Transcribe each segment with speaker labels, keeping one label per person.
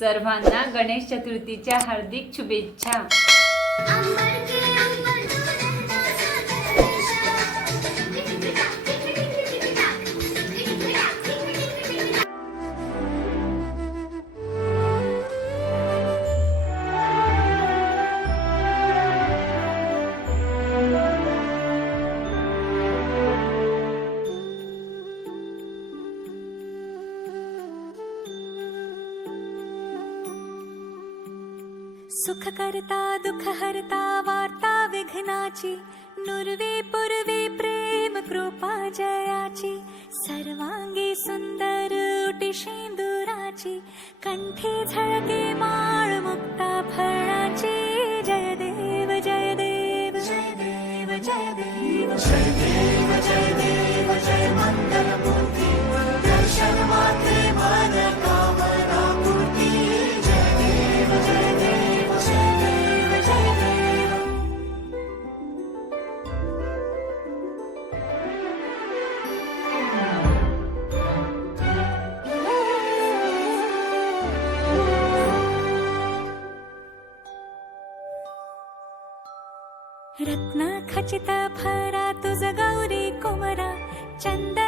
Speaker 1: सर्वांना गणेश चतुर्थीच्या हार्दिक शुभेच्छा
Speaker 2: सुख करता दुख हरता वार्ता विघ्नाची नुर्वे पुर्वे प्रेम कृपा जयाची खचित फरा तुझ गौरी कुमरा चंद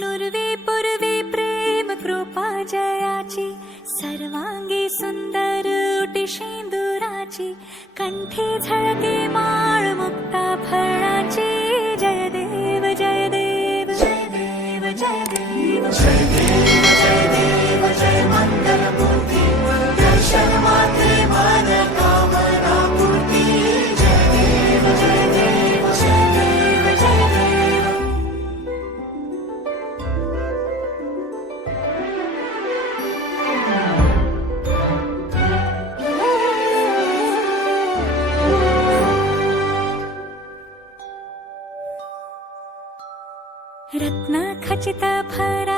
Speaker 2: नुरवी पूर्वी प्रेम कृपा जयाची सर्वांगी सुंदर उटी शेंदुराची कंठी झळके अपना खचता भरा